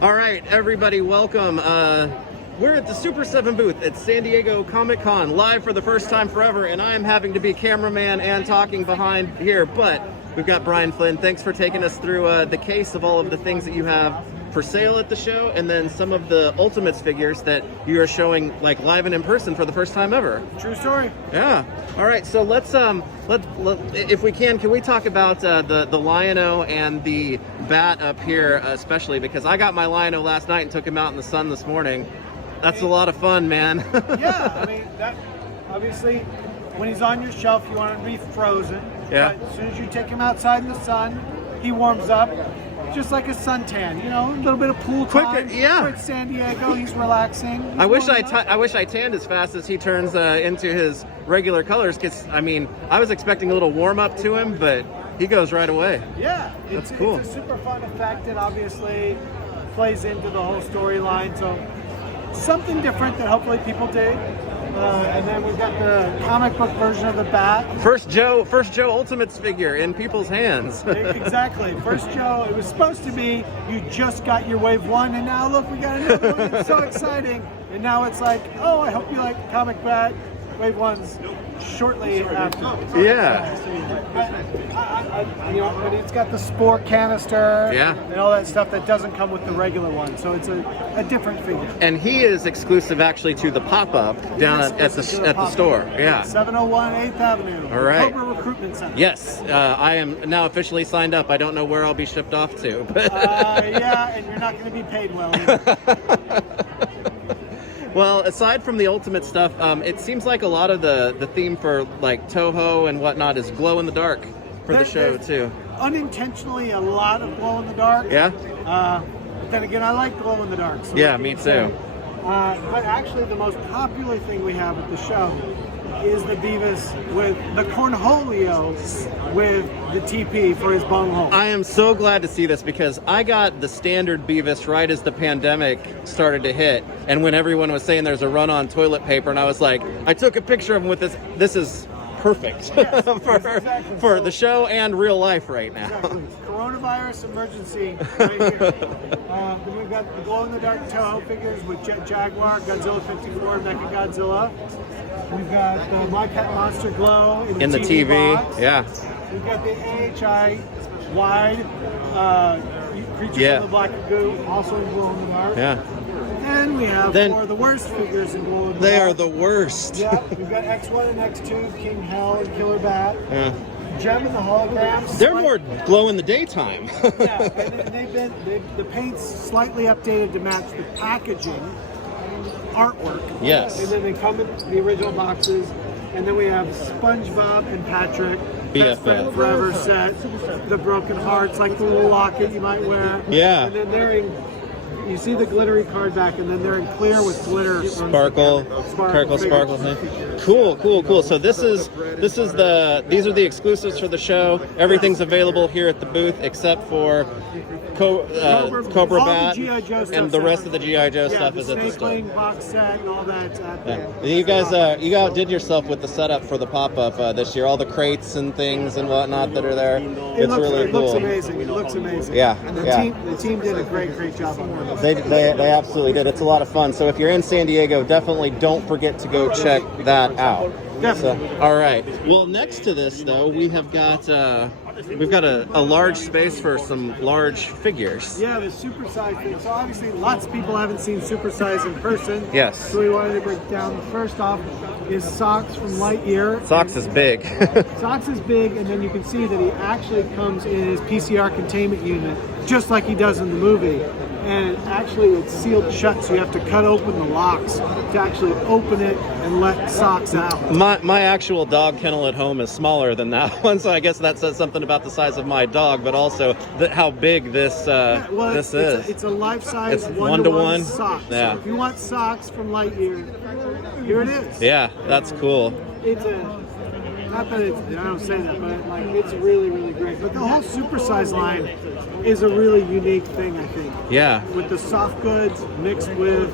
All right, everybody, welcome. We're at the Super7 booth at San Diego Comic-Con, live for the first time forever, and I am having to be cameraman and talking behind here, but we've got Brian Flynn. Thanks for taking us through the case of all of the things that you have for sale at the show, and then some of the Ultimates figures that you are showing like live and in person for the first time ever. True story. Yeah. All right. So let's if we can we talk about the Lion-O and the bat up here, especially because I got my Lion-O last night and took him out in the sun this morning. That's a lot of fun, man. Yeah. I mean, that obviously when he's on your shelf, you want him to be frozen. Yeah. But as soon as you take him outside in the sun, he warms up. Just like a suntan, you know, a little bit of pool time. Yeah. We're at San Diego, he's relaxing. I wish I tanned as fast as he turns into his regular colors. Cause I mean, I was expecting a little warm up to him, but he goes right away. Yeah, that's cool. It's a super fun effect. It obviously plays into the whole storyline. So something different that hopefully people dig. And then we've got the comic book version of the bat. First Joe Ultimates figure in people's hands. Exactly. First Joe, it was supposed to be you just got your wave one, and now look, we got another one. It's so exciting. And now it's like, oh, I hope you like comic bat. Wave one's shortly after. Yeah. But it's got the spore canister. Yeah. And all that stuff that doesn't come with the regular one. So it's a different figure. And he is exclusive actually to the pop-up down at the store. Yeah. 701 8th Avenue. All right. Cobra Recruitment Center. Yes. I am now officially signed up. I don't know where I'll be shipped off to. Yeah, and you're not going to be paid well either. Well, aside from the Ultimate stuff, it seems like a lot of the theme for like Toho and whatnot is glow in the dark for the show too. Unintentionally, a lot of glow in the dark. Yeah. But then again, I like glow in the dark. So yeah, me too. But actually, the most popular thing we have at the show is the Beavis with the Cornholio with the TP for his bunghole. I am so glad to see this because I got the standard Beavis right as the pandemic started to hit, and when everyone was saying there's a run on toilet paper, and I was like, I took a picture of him with this. This is perfect for the show and real life right now. Exactly. Coronavirus emergency right here. Then we've got the glow-in-the-dark Toho figures with Jet Jaguar, Godzilla 54, Mecha Godzilla. We've got the Black Cat Monster Glow in the TV box. Yeah. We've got the AHI wide creature from the Black Goo, also in glow-in-the-dark. Yeah. And we have four of the worst figures in glow-in-the-dark. They are the worst. Yeah, we've got X1 and X2, King Hell and Killer Bat. Yeah. Gem and the holograms. They're more glow in the daytime. Yeah, and the paint's slightly updated to match the packaging artwork. Yes. And then they come in the original boxes. And then we have SpongeBob and Patrick. BFF. Forever set. The broken hearts, like the little locket you might wear. Yeah. And then they're in, you see the glittery card back, and then they're in clear with glitter. Sparkle thing. Cool. So these are the exclusives for the show. Everything's available here at the booth except for Cobra Bat, and the rest of the G.I.Joe stuff is at the store. Box set and all that's at there. You guys, you outdid yourself with the setup for the pop-up this year. All the crates and things and whatnot that are there. It's really cool. It looks amazing. Yeah. And the team did a great job on it. They absolutely did. It's a lot of fun. So if you're in San Diego, definitely don't forget to go check that out. Definitely. So, all right. Well, next to this though, we've got a large space for some large figures. Yeah, the supersize thing. So obviously, lots of people haven't seen supersize in person. Yes. So we wanted to break down. First off, is Socks from Lightyear. Socks is big. Socks is big, and then you can see that he actually comes in his PCR containment unit, just like he does in the movie. And actually it's sealed shut, so you have to cut open the locks to actually open it and let Socks out. My actual dog kennel at home is smaller than that one, so I guess that says something about the size of my dog, but also how big this this is. It's a life-size one-to-one Socks. Yeah. So if you want Socks from Lightyear, here it is. Yeah, that's cool. It's not that I don't say that, but like it's really great. But the whole supersize line is a really unique thing, I think. Yeah. With the soft goods mixed with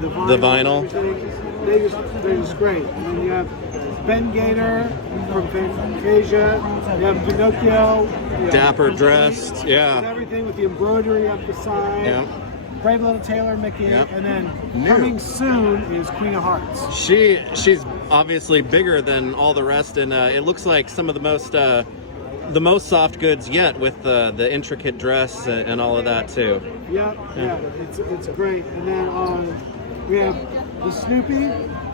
the vinyl. They're just great. And then you have Ben Gaynor from Fantasia. You have Pinocchio. Dapper dressed, and everything with the embroidery up the side. Yeah. Brave Little Tailor Mickey, Yep. and then coming soon is Queen of Hearts. She's obviously bigger than all the rest, and it looks like some of the most soft goods yet with the intricate dress and all of that too. Yeah, it's great. And then we have the Snoopy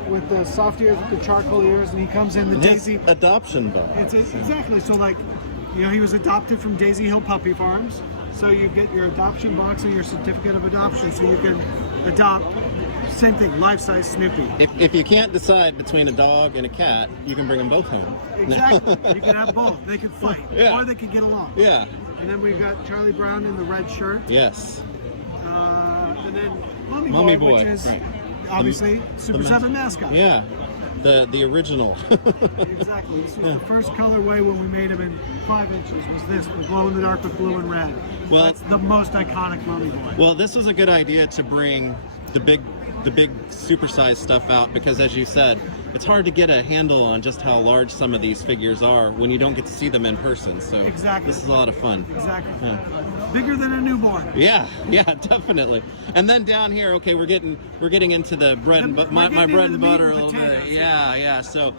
with the soft ears with the charcoal ears, and he comes in the Daisy adoption book. Exactly. So like, he was adopted from Daisy Hill Puppy Farms. So you get your adoption box or your certificate of adoption, so you can adopt. Same thing, life-size Snoopy. If you can't decide between a dog and a cat, you can bring them both home. Exactly. You can have both. They can fight, or they can get along. Yeah. And then we've got Charlie Brown in the red shirt. Yes. And then Mummy Boy, which is obviously Super 7 mascot. Yeah. The original. Exactly. This was the first colorway when we made them in 5 inches. Was this the glow in the dark with blue and red? Well, that's the most iconic Mummy Boy. Well, this was a good idea to bring the big supersized stuff out, because as you said, it's hard to get a handle on just how large some of these figures are when you don't get to see them in person. So exactly, this is a lot of fun. Exactly. Bigger than a newborn. Yeah, definitely. And then down here, okay, we're getting into the bread and my bread and butter a little bit. Yeah. So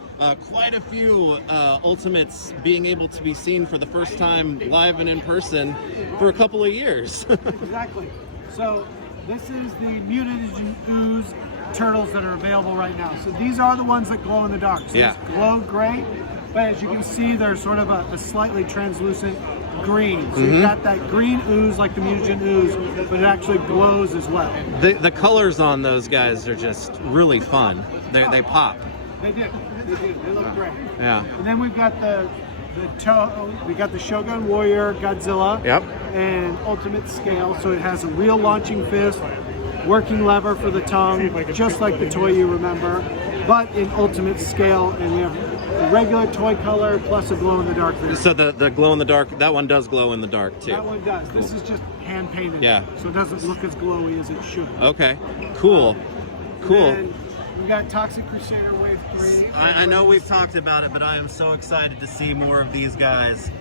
quite a few Ultimates being able to be seen for the first time live and in person for a couple of years. Exactly. So this is the Mutated Ooze turtles that are available right now. So these are the ones that glow in the dark. So these glow gray, but as you can see, they're sort of a slightly translucent green. So you've got that green ooze like the Mutagen Ooze, but it actually glows as well. The colors on those guys are just really fun. They pop. They do. They look great. Yeah. And then we've got we got the Shogun Warrior Godzilla. Yep. And Ultimate Scale, so it has a real launching fist, working lever for the tongue, just like the toy you remember, but in Ultimate Scale, and we have a regular toy color plus a glow-in-the-dark fist. So the glow-in-the-dark, that one does glow in the dark too? That one does. Cool. This is just hand-painted, so it doesn't look as glowy as it should. Okay, cool. We got Toxic Crusader Wave 3. I know we've talked about it, but I am so excited to see more of these guys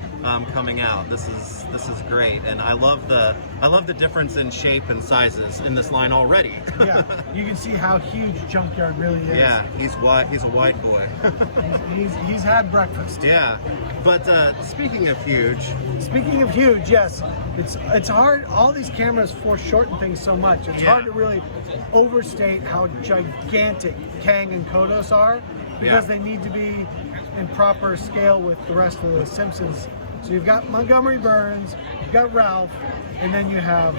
coming out. This is great, and I love the difference in shape and sizes in this line already. Yeah, you can see how huge Junkyard really is. Yeah, he's a wide boy. he's had breakfast. Yeah, but speaking of huge. Speaking of huge, yes, it's hard. All these cameras foreshorten things so much. It's hard to really overstate how gigantic Kang and Kodos are, because they need to be in proper scale with the rest of the Simpsons. So you've got Montgomery Burns, you've got Ralph, and then you have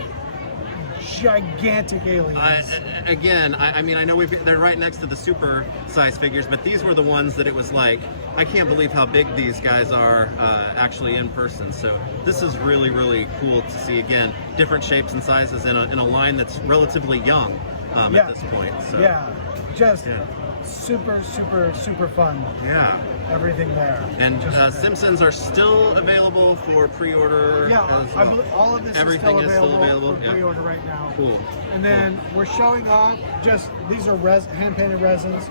gigantic aliens. I mean, I know they're right next to the super size figures, but these were the ones that it was like, I can't believe how big these guys are actually in person. So this is really, really cool to see, again, different shapes and sizes in a line that's relatively young at this point. So. Yeah, just super, super, super fun. Yeah. Everything there. And Simpsons are still available for pre-order. Yeah, I believe all of this Everything is still available for yeah. pre-order right now. Cool. And then we're showing off these are hand-painted resins,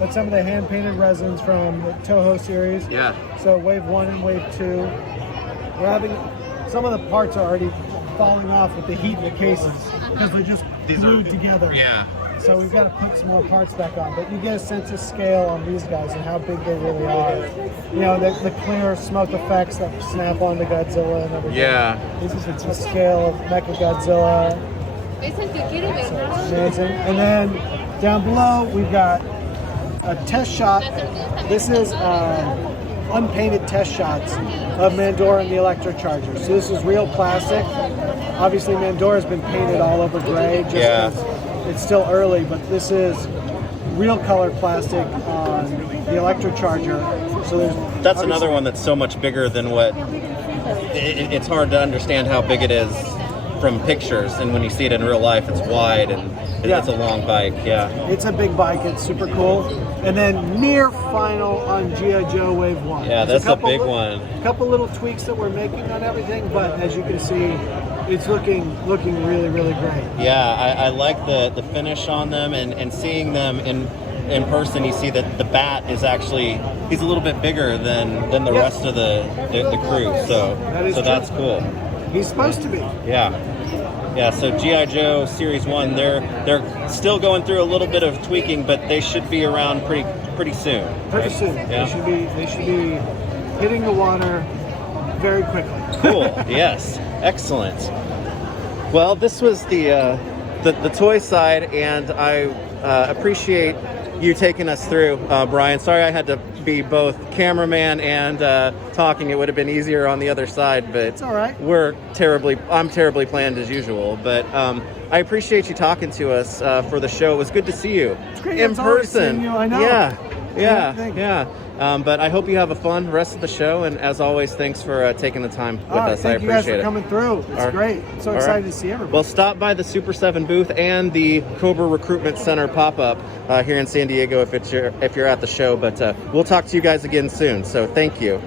but some of the hand-painted resins from the Toho series. Yeah. So Wave 1 and Wave 2. We're having, some of the parts are already falling off with the heat in the cases because they're just glued together. Yeah. So we've got to put some more parts back on, but you get a sense of scale on these guys and how big they really are. You know, the clear smoke effects that snap onto Godzilla and everything. Yeah. This is the scale of Mecha Godzilla. Amazing. And then down below we've got a test shot. This is unpainted test shots of Mandora and the Electrocharger. So this is real plastic. Obviously Mandora's been painted all over gray just because it's still early, but this is real color plastic on the Electrocharger. So that's another one that's so much bigger than what it's hard to understand how big it is from pictures, and when you see it in real life, it's wide and it's a long bike. It's a big bike. It's super cool. And then near final on G.I. Joe Wave 1. Yeah, that's a big one. A couple little tweaks that we're making on everything, but as you can see, it's looking really, really great. Yeah, I like the finish on them, and seeing them in person, you see that the bat is actually, he's a little bit bigger than the rest of the crew. So that's cool. He's supposed to be. Yeah, Yeah, so G.I. Joe Series 1, they're still going through a little bit of tweaking, but they should be around pretty soon. Pretty right? soon. Yeah. They should be hitting the water very quickly. Cool. Yes. Excellent. Well, this was the toy side, and I appreciate you taking us through, Brian. Sorry I had to be both cameraman and talking. It would have been easier on the other side, but it's all right. I'm terribly planned as usual, but I appreciate you talking to us for the show. It was good to see you in person. You, I know. Yeah. But I hope you have a fun rest of the show, and as always, thanks for taking the time with us. I appreciate it. Thank you guys for coming through. It's great. I'm so excited to see everybody. Well, stop by the Super 7 booth and the Cobra Recruitment Center pop-up here in San Diego if you're at the show. But we'll talk to you guys again soon. So thank you.